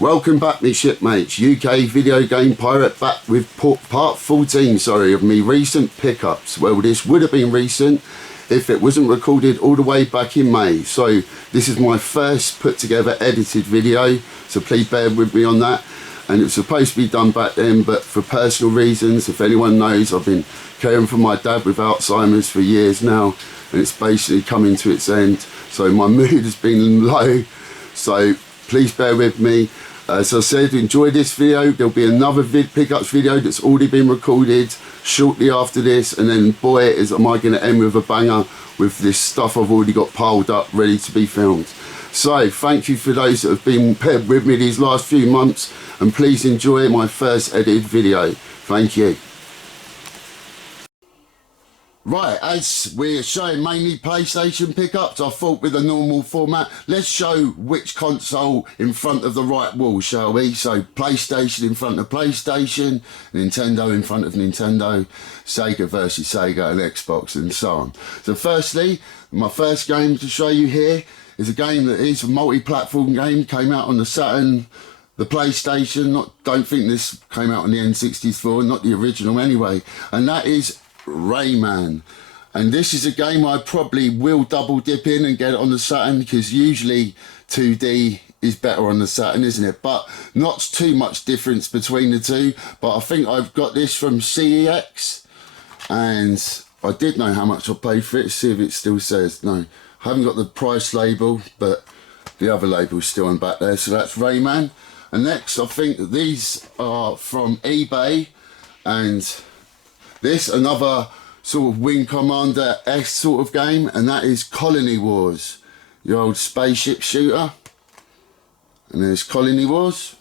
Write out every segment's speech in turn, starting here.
Welcome back, me shipmates. UK Video Game Pirate back with part 14, of me recent pickups. Well, this would have been recent if it wasn't recorded all the way back in May. So this is my first put together edited video, so please bear with me on that. And it was supposed to be done back then, but for personal reasons, if anyone knows, I've been caring for my dad with Alzheimer's for years now, and it's basically coming to its end. So my mood has been low, so please bear with me. As I said, enjoy this video. There'll be another pickups video that's already been recorded shortly after this, and then boy, am I going to end with a banger with this stuff I've already got piled up ready to be filmed. So thank you for those that have been paired with me these last few months, and please enjoy my first edited video. Thank you. Right, as we're showing mainly PlayStation pickups, I thought with a normal format, let's show which console in front of the right wall, shall we? So PlayStation in front of PlayStation, Nintendo in front of Nintendo, Sega versus Sega, and Xbox, and so on. So firstly, my first game to show you here is a game that is a multi-platform game, came out on the Saturn, the PlayStation, don't think this came out on the N64, not the original anyway, and that is Rayman. And this is a game I probably will double dip in and get it on the Saturn, because usually 2D is better on the Saturn, isn't it? But not too much difference between the two. But I think I've got this from CEX, and I did know how much I paid for it. See if it still says. No, I haven't got the price label, but the other label's still on back there. So that's Rayman. And next, I think these are from eBay, and this, another sort of Wing Commander-esque sort of game, and that is Colony Wars, your old spaceship shooter. And there's Colony Wars.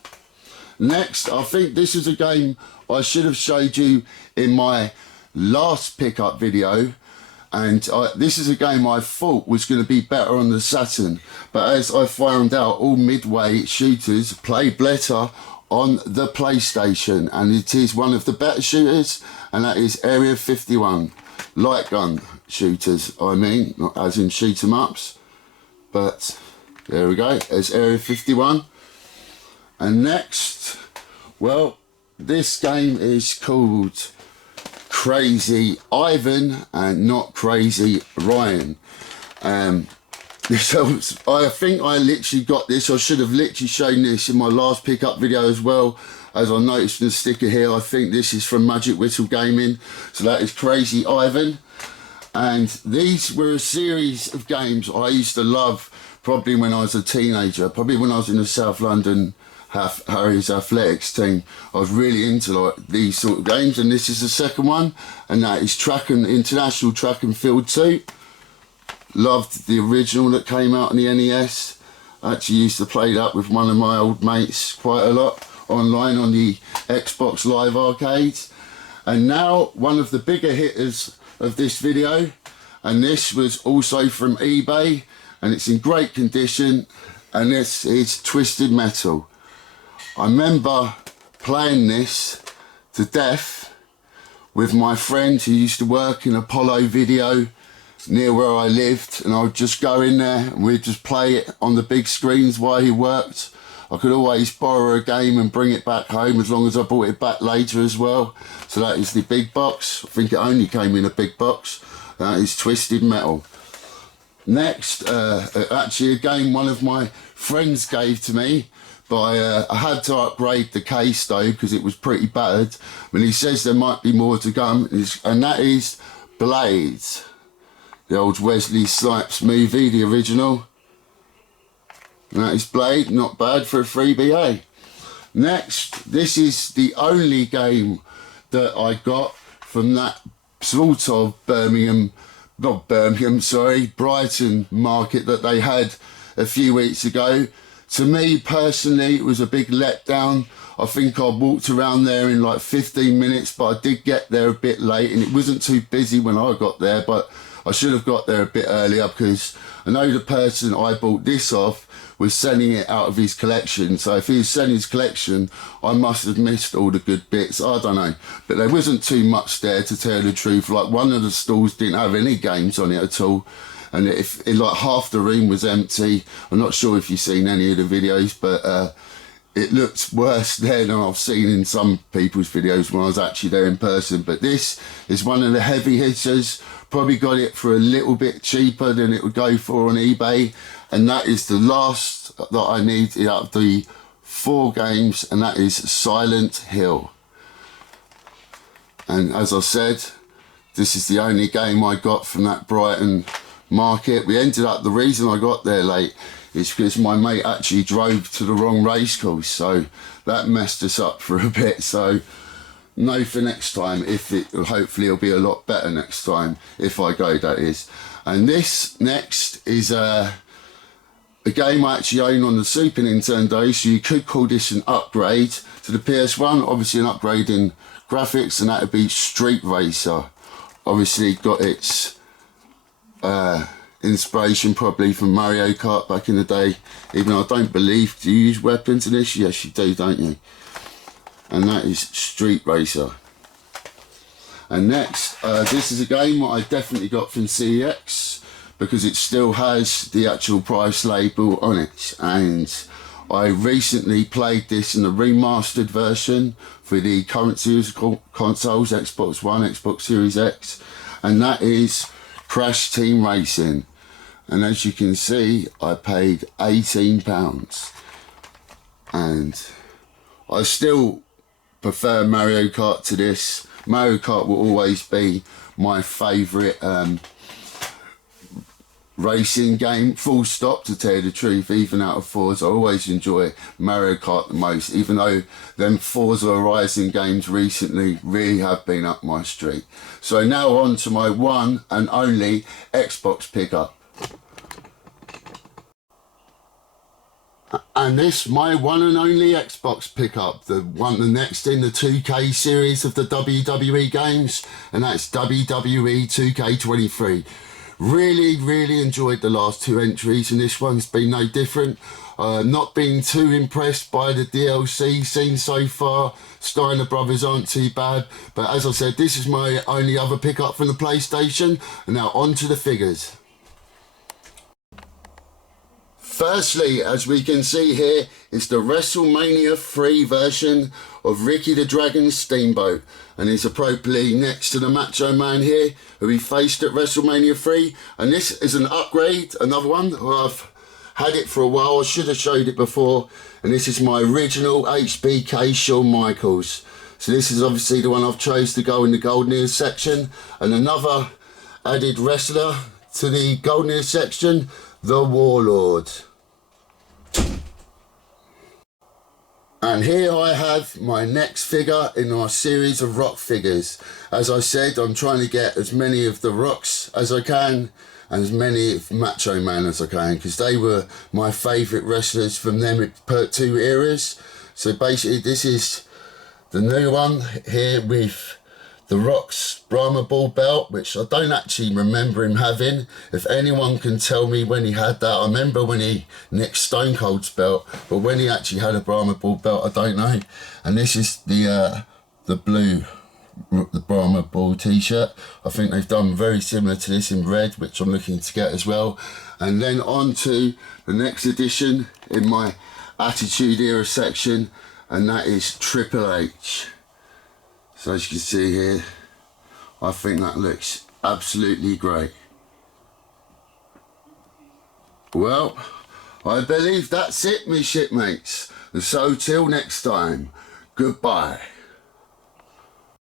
Next, I think this is a game I should have showed you in my last pickup video, and this is a game I thought was going to be better on the Saturn, but as I found out, all midway shooters play better on the PlayStation, and it is one of the better shooters, and that is Area 51. Light gun shooters, I mean, not as in shoot 'em ups, but there we go, there's Area 51. And next, well, this game is called Crazy Ivan and not Crazy Ryan. So I think I literally got this. I should have literally shown this in my last pickup video as well. As I noticed in the sticker here, I think this is from Magic Whistle Gaming. So that is Crazy Ivan. And these were a series of games I used to love probably when I was a teenager. Probably when I was in the South London Harry's athletics team. I was really into like these sort of games. And this is the second one. And that is International Track and Field 2. Loved the original that came out on the NES. I actually used to play that with one of my old mates quite a lot online on the Xbox Live Arcades. And now one of the bigger hitters of this video, and this was also from eBay, and it's in great condition, and this is Twisted Metal. I remember playing this to death with my friend who used to work in Apollo Video near where I lived, and I would just go in there and we'd just play it on the big screens while he worked. I could always borrow a game and bring it back home as long as I brought it back later as well. So that is the big box. I think it only came in a big box. That is Twisted Metal. Next, actually a game one of my friends gave to me, but I had to upgrade the case though because it was pretty battered. But he says there might be more to come, and that is Blades. The old Wesley Snipes movie, the original. And that is Blade, not bad for a 3BA. Next, this is the only game that I got from that sort of Brighton market that they had a few weeks ago. To me personally, it was a big letdown. I think I walked around there in like 15 minutes, but I did get there a bit late, and it wasn't too busy when I got there, but I should have got there a bit earlier because I know the person I bought this off was selling it out of his collection. So if he was selling his collection, I must have missed all the good bits. I don't know. But there wasn't too much there, to tell the truth. Like one of the stalls didn't have any games on it at all. And like half the room was empty. I'm not sure if you've seen any of the videos, but it looked worse there than I've seen in some people's videos when I was actually there in person. But this is one of the heavy hitters. Probably got it for a little bit cheaper than it would go for on eBay. And that is the last that I need out of the 4 games, and that is Silent Hill. And as I said, this is the only game I got from that Brighton market. We ended up, the reason I got there late is because my mate actually drove to the wrong race course, so that messed us up for a bit. So no for next time, hopefully it'll be a lot better next time if I go, that is. And this next is a game I actually own on the Super Nintendo, so you could call this an upgrade to the PS1, obviously an upgrade in graphics, and that would be Street Racer. Obviously got its inspiration probably from Mario Kart back in the day, even though I don't believe, do you use weapons in this? Yes you do, don't you? And that is Street Racer. And next, this is a game that I definitely got from CEX because it still has the actual price label on it, and I recently played this in the remastered version for the current series consoles, Xbox One, Xbox Series X, and that is Crash Team Racing. And as you can see, I paid £18, and I still prefer Mario Kart to this. Mario Kart will always be my favourite racing game, full stop, to tell you the truth. Even out of Forza, I always enjoy Mario Kart the most, even though them Forza Horizon games recently really have been up my street. So now on to my one and only Xbox pickup. And this, my one and only Xbox pickup, the next in the 2K series of the WWE games, and that's WWE 2K23. Really enjoyed the last 2 entries, and this one's been no different. Not been too impressed by the DLC seen so far. Steiner Brothers aren't too bad, but as I said, this is my only other pickup from the PlayStation. And now on to the figures. Firstly, as we can see here, it's the WrestleMania 3 version of Ricky the Dragon Steamboat, and it's appropriately next to the Macho Man here, who he faced at WrestleMania 3. And this is an upgrade, another one. I've had it for a while, I should have showed it before, and this is my original HBK Shawn Michaels. So this is obviously the one I've chose to go in the Golden Ears section, and another added wrestler to the Golden Ears section, the Warlord. And here I have my next figure in our series of Rock figures. As I said, I'm trying to get as many of the Rocks as I can and as many of Macho Man as I can, because they were my favourite wrestlers from them 2 eras. So basically this is the new one here with the Rock's Brahma Bull belt, which I don't actually remember him having. If anyone can tell me when he had that, I remember when he nicked Stone Cold's belt, but when he actually had a Brahma Bull belt, I don't know. And this is the blue, the Brahma Bull t-shirt. I think they've done very similar to this in red, which I'm looking to get as well. And then on to the next edition in my Attitude Era section, and that is Triple H. So as you can see here, I think that looks absolutely great. Well, I believe that's it, me shipmates. And so till next time, goodbye.